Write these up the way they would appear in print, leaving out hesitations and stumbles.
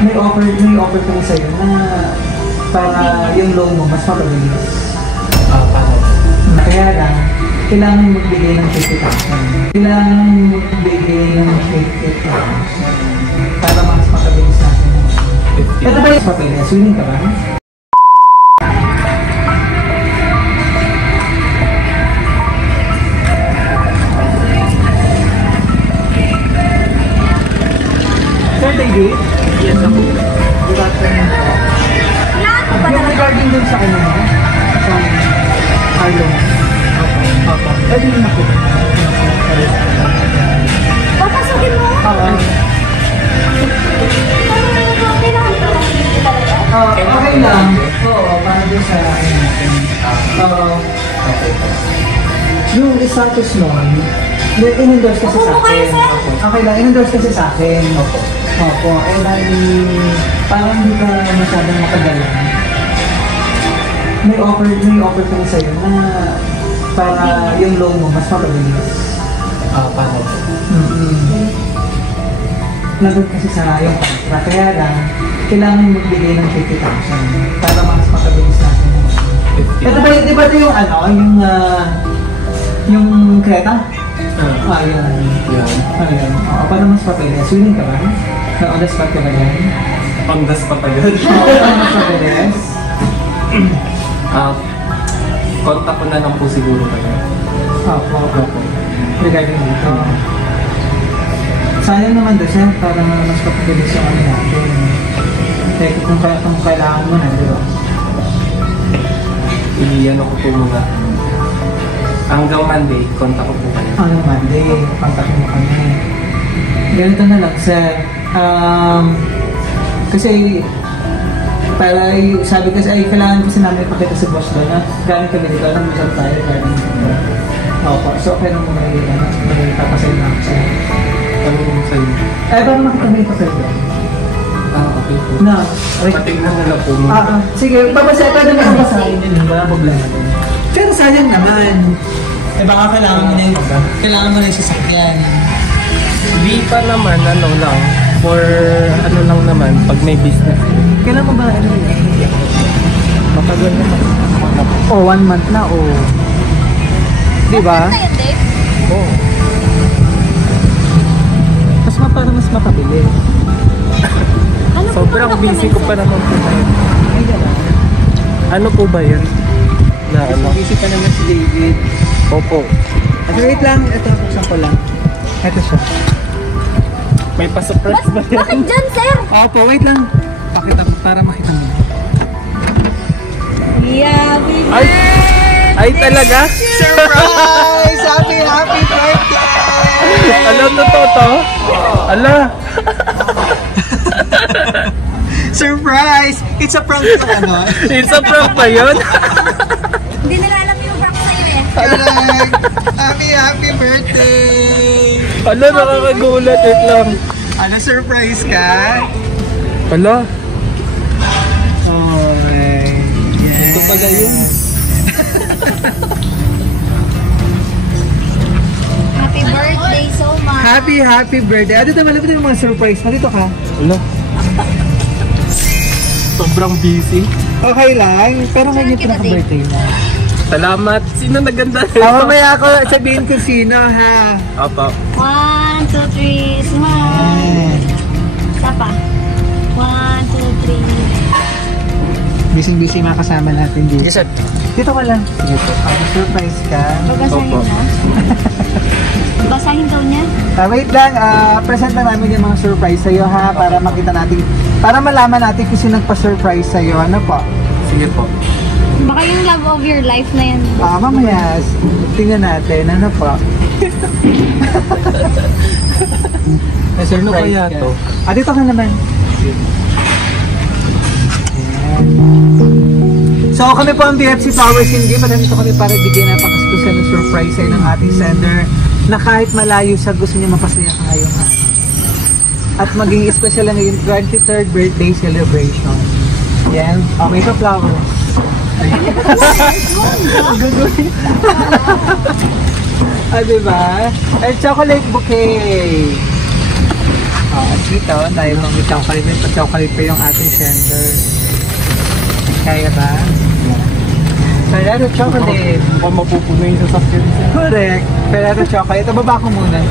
may offer ko sa'yo na para yung loan mo mas mapabilis. Paano? Kaya lang, kailangan magbigay ng 50,000. Kailangan magbigay ng 50,000 para mas mapabilis natin. Ito ba yung papilis? Willing ka ba? Sir David? Yes, ako. Good afternoon po. Yung regarding dun sa ano mo? Sa car loan. Opo. Pwede yung makita. Papasukin mo? Oo. Okay lang. Oo, para doon sa ano natin. Oo. Yung status nun, in-endorse kasi sa akin. Okay lang, in-endorse kasi sa akin. Opo. Eh dahil parang hindi ka masyadong makagalan. May offer ko sa'yo na para yung loan mo mas mapabilis. Paano? Lagot kasi sa yung contract. Kaya lang, kailangan magbigay ng 50,000 para mas mapabilis natin. Ito ba, di ba ito yung ano, yung Creta? Yun. Ayun. Para mas mapabilis. Willing ka ba? On the spot ka ba yan? On the spot agad? Para mas mapabilis? Contact ko na lang po siguro kayo. Opo. Regarding dito. Sayang naman doon siya para mas mapabilis yung ano natin. Kung kailangan mo na, di ba? Iyan ako po muna. Hanggang Monday, contact ko po kayo. Hanggang Monday, contact mo kami. Ganito na lang, sir. Kasi para sabi kasi ay kailangan kasi namin ipakita sa boss doon na galing kami dito, nag-usap tayo galing dito. Opo, so okay nung magpapasay na ako sa'yo. Ano yung sa'yo? Para makita mo yung papel doon. Okay po. Na, Patignan na lang po mo. sige, babasa, pwede mo babasahin din, wala problema din. Pero sayang naman. Baka kailangan mo na yung sasakyan. Di pa naman, ano lang. For ano lang naman, pag may business. Kailan mo ba Matagal naman. 1 month na Di ba? Oo. Para mas mapabilis. Sobrang busy ko pa naman po tayo. Ano po ba yan? Na ano? Busy pa naman si David. Opo. Wait lang, ito buksan ko lang. Ito siya. May pa-surprise ba yan? Bakit dyan, sir? Opo, wait lang. Pakita mo, para makita mo. Ay talaga? Surprise! Happy birthday! Alam na to? Ala! Surprise! It's a prank yung ano. It's a prank ba yun? Hindi nila alam yung prank sa'yo eh. Correct! Happy birthday! Ala, nakakagulat. Wait lang. Ano, surprise ka? Ala, Oh my. Yes. ito pala yun. Happy birthday so much. Happy birthday. Ano ito, malapit yung mga surprise. Dito ka. Ala. Sobrang busy. Okay lang, pero ngayon yung pinaka-birthday mo. Salamat. Sino naganda nito? Mamaya ako sabihin ko sino, ha? Apa. 1, 2, 3, smile. Isa pa. 1, 2, 3. Busy mga kasama natin dito. Yes, sir. Dito ka lang. Dito. Surprise ka. Babasahin Opo. na. Basahin daw niya. Wait lang, present na namin yung mga surprise sa'yo, ha? Para makita natin, para malaman natin kung sino nagpa-surprise sa'yo. Ano po? Sige po. Baka yung love of your life na yan. Mamaya, tingnan natin. Ano po? Ano kaya to? Dito ka naman. So kami po ang BFC Flowers Hindi. Dito kami para bigyan ng pakaspesyal ng surprise sa'yo ng ating sender na kahit malayo siya, gusto niya mapasaya ka ngayong araw. At maging special na ngayon 23rd birthday celebration. Yan. May pa-flowers. Diba? And chocolate bouquet. At dito, dahil may chocolate pa yung ating sender. Kaya ba? Ferrero chocolate. Mukhang mapupuno yung sasakyan siya. Correct. Ferrero chocolate. Ito, baba ko muna.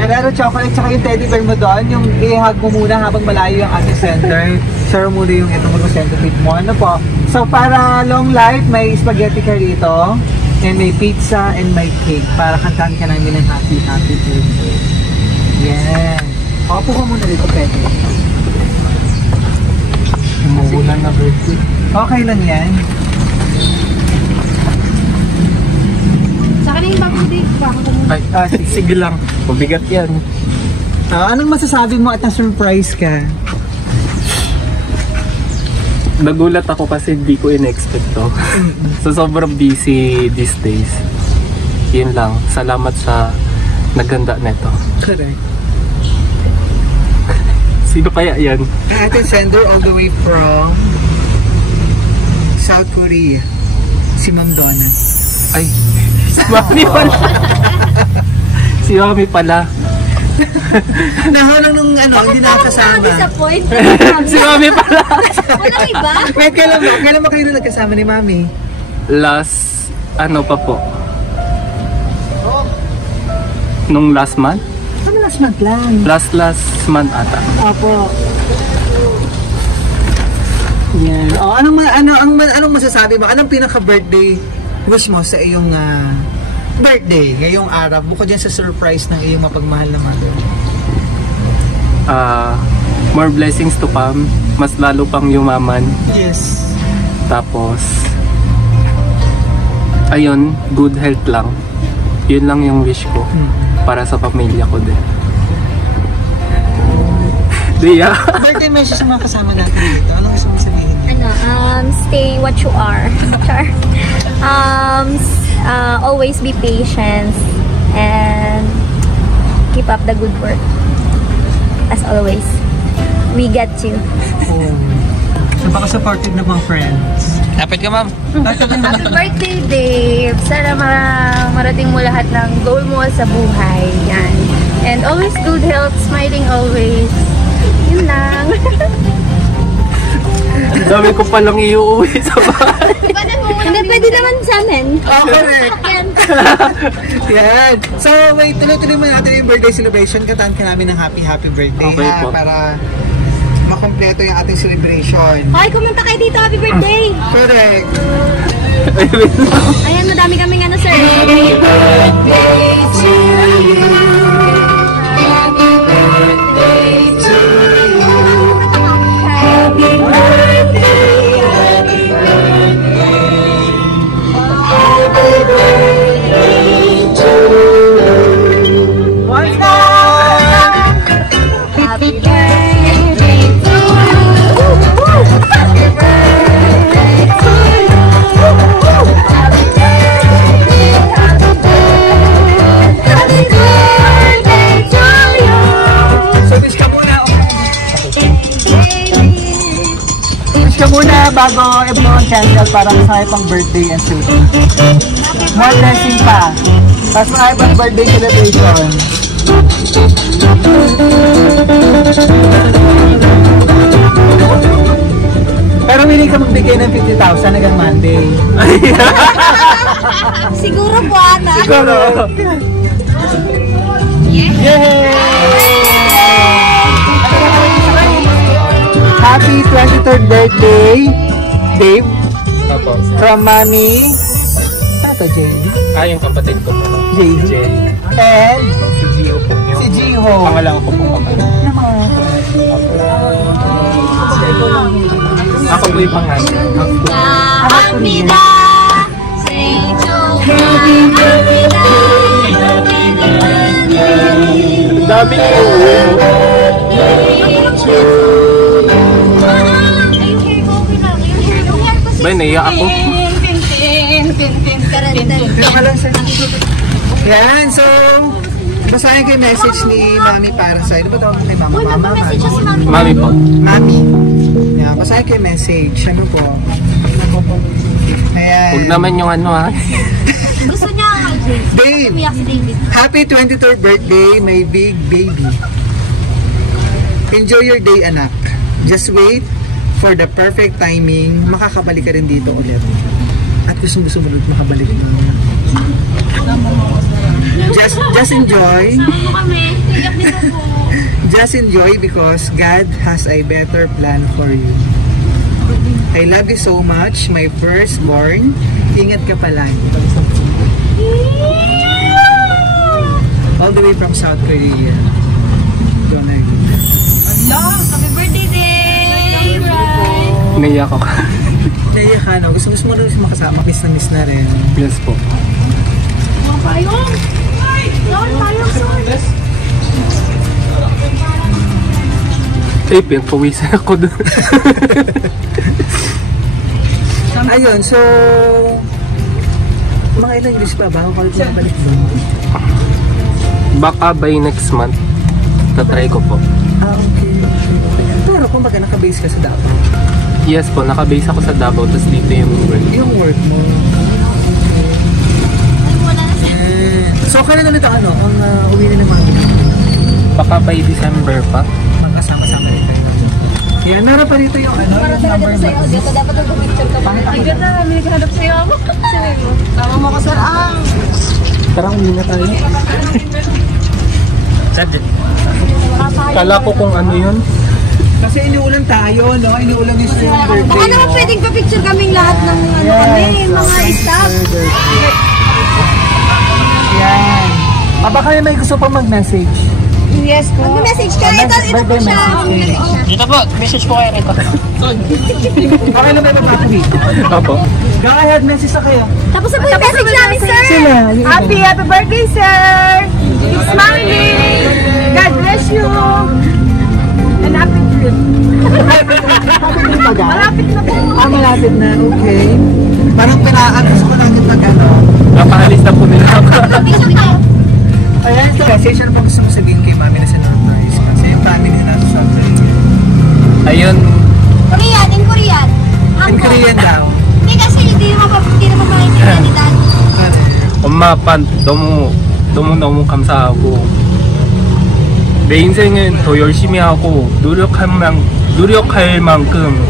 Ferrero chocolate, tsaka yung teddy bear mo doon, yung i-hug mo muna habang malayo yung ating center. Share mo muna yung itong representative mo. Ano po? So, para long life, may spaghetti ka rito, and may pizza, and may cake. Para kantahan ka namin ng happy birthday. Yan. Opo ka muna dito, pwede. Umuulan na birthday. Okay lang yan. Sa kaning birthday, baka Ay, sige lang. Mabigat yan. Anong masasabi mo at na-surprise ka? Nagulat ako kasi hindi ko in-expect to. So sobrang busy these days. Yun lang. Salamat sa naganda neto. Correct. Sino kaya yan? Ating sender all the way from South Korea. Si Ma'am Donna. Ay, si Mami pala. Si Mami pala. Nahalang nung hindi nakakasama. disappoint. Si Mami pala. Walang iba. Wait, kailan mo kayo na nagkasama ni Mami? Last, ano pa po? Nung last month? Ano last month lang? Last month ata. Opo. Yan. Anong masasabi mo? Anong pinaka-birthday wish mo sa iyong birthday ngayong araw? Bukod dyan sa surprise ng iyong mapagmahal na mother. More blessings to come. Mas lalo pang yumaman. Yes. Tapos, ayun, good health lang. Yun lang yung wish ko. Para sa pamilya ko din. Dia. Birthday message sa mga kasama natin dito. Anong gusto mong sabihin? Stay what you are. Char. Always be patient and keep up the good work. As always, we get you. Napaka-supportive ng mga friends. Dapat ka, ma'am. Happy birthday, Dave! Sana marating mo lahat ng goal mo sa buhay. Yan. And always good health, smiling always. Yun lang. Dami ko palang iuwi sa bahay. Hindi, pwede naman sa amin. Correct. Yan. Yan. So, wait, tuloy-tuloy mo natin yung birthday celebration. Kataan ka namin ng happy birthday. Okay po. Para makompleto yung ating celebration. Okay, kumanta kayo dito. Happy birthday! Correct. Ayan, madami kaming ano, sir. Happy birthday to you. Happy birthday to you. Happy birthday, happy birthday. Happy birthday to you. Once more! Happy birthday to you. Happy birthday to you. Happy birthday, happy birthday to you. So, wish ka muna. Wish ka muna bago everyone cancel para masaya pang birthday and celebration. More blessing pa. Tapos masaya pang birthday celebration. Pero willing ka magbigay ng 50,000 hanggang Monday. Siguro buwana. Siguro. Yay! Happy 23rd birthday, Dave, Tapos, from Mami. Tato, Jenny. yung kapatid ko po. Jenny. Jenny. And Si Gio po. si Jiho. Pangalan ko po kapatid. Ako po yung pangalan. Hamida, say Happy Dami niyo uwi mo. Bay, naiyak ako. Tama lang sa yan, so basahin ko yung message ni Mami para sa ano ba tawag kay Mama? Mama? Mami po. Mami. Yan, basahin ko yung message. Ano po? Ayan. Huwag naman yung ano ha. Gusto niya Dave, Umiyak si David. happy 23rd birthday, my big baby. Enjoy your day, anak. Just wait for the perfect timing. Makakabalik ka rin dito ulit. At gusto mo sumunod makabalik mo. Just enjoy. Just enjoy because God has a better plan for you. I love you so much, my firstborn. Ingat ka palagi. All the way from South Korea. Donay. Happy birthday, Dave! Naiyak ako. Naiyak ka, no? Gusto mo rin makasama. Miss na rin. Yes po. Payong! Payong, sorry! Pawisan ako doon. Ayun, so... Mga ilang years pa bago ka ulit makabalik doon? Baka by next month, tatry ko po. Okay. Pero kung baga nakabase ka sa Davao. Yes po, nakabase ako sa Davao, tapos dito yung work. Yung work mo. So, kailan ulit ang uwi na ng mga Baka by December pa. magkasama-sama rin kayo. Yeah, meron pa dito yung yung number mo. Dito dapat nag-picture ka. Ay, ganda. May naghanap sa'yo ako. Tama mo ko, sir. Tara, uwi na tayo. Kala ko kung ano yun. Kasi iniulan tayo, no? Iniulan yung birthday. Baka naman pwedeng pa-picture kaming lahat ng mga staff. Yan. Baka may gusto pa mag-message. Yes po. Mag-message ka. Ito po siya. Dito po, message po kayo rito. Okay lang may mag-happy. Opo. Go ahead, message na kayo. Tapos na po yung message namin, sir. Sila. Happy birthday, sir. Smiling. God bless you. And happy trip. Malapit na po. Malapit na. Okay. Parang gusto ko lang yung Napaalis na po nila ako. Ayan, so message ano po gusto mo sabihin kay mami na si Northrise? Kasi yung family na sa South Korea. Ayun, Korean, in Korean. In Korean daw. Hindi kasi hindi naman maintindihan ni Dad. 엄마 아빠 너무 감사하고 내 인생은 더 열심히 하고 노력할 만큼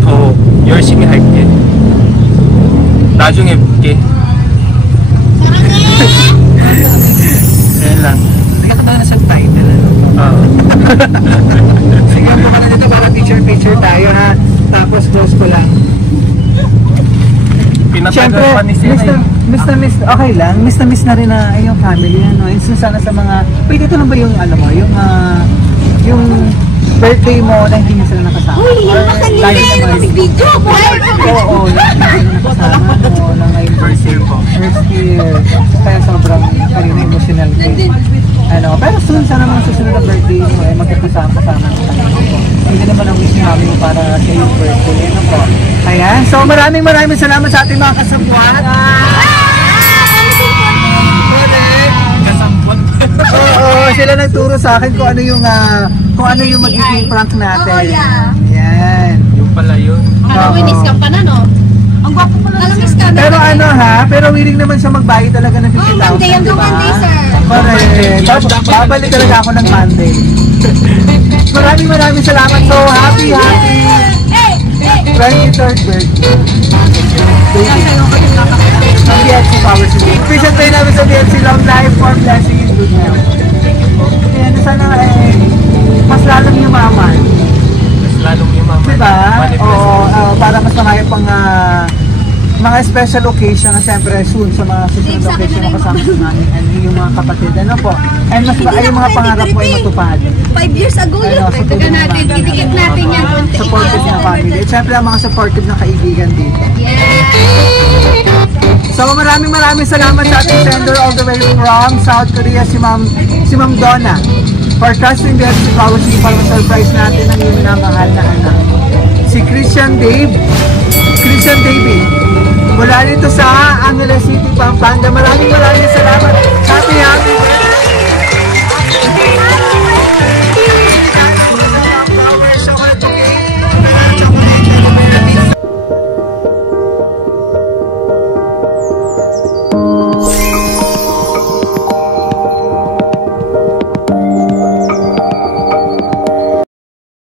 더 열심히 할게. 나중에 볼게. Yan lang. Hindi ka na sa title. Sige, po ka na dito para picture tayo ha. Tapos close ko lang. Siyempre, miss na miss na rin na yung family, ano. And sana sa mga, wait, ito lang ba yung, yung birthday mo na hindi niya sila nakasama? Uy, yung Tayo naman. video. Oo, nakasama mo na ngayong birthday ko. First year. Kaya sobrang emotional ko. Pero soon, sana mga susunod na birthday mo, magkakasama-kasama. Hindi naman ang wish namin para sa yung birthday. Ano po? Ayan. So maraming salamat sa ating mga kasabwat. Oo, sila nagturo sa akin kung ano yung magiging prank natin. Oo, yeah. Yan. Yung pala yun. Winis ka pa na, no? Ang gwapo mo na. Alamis ka. Pero willing naman siya magbayad talaga ng 50,000. Monday, hanggang Monday, sir. Correct. Babalik talaga ako ng Monday. Maraming salamat. So, happy 23rd birthday. Ng BFC Power City. Official tayo namin sa BFC Long Life for Blessing and Good Health. Kaya sana mas lalong yumaman. Mas lalong yung mama. Diba? Oo, para mas marami pang mga special occasion na siyempre soon sa mga susunod na occasion na kasama sa namin and yung mga kapatid. Ano po? And mas yung mga pangarap po ay matupad. 5 years ago yun. Dagdagan natin, titikit natin yan. Supportive na family. At siyempre ang mga supportive na kaibigan dito. So maraming salamat sa ating sender all the way from South Korea, si Ma'am Donna, for trusting the FC Power City para ma-surprise natin ang iyong minamahal na anak. Si Christian David, mula dito sa Angeles City, Pampanga. Maraming salamat. Happy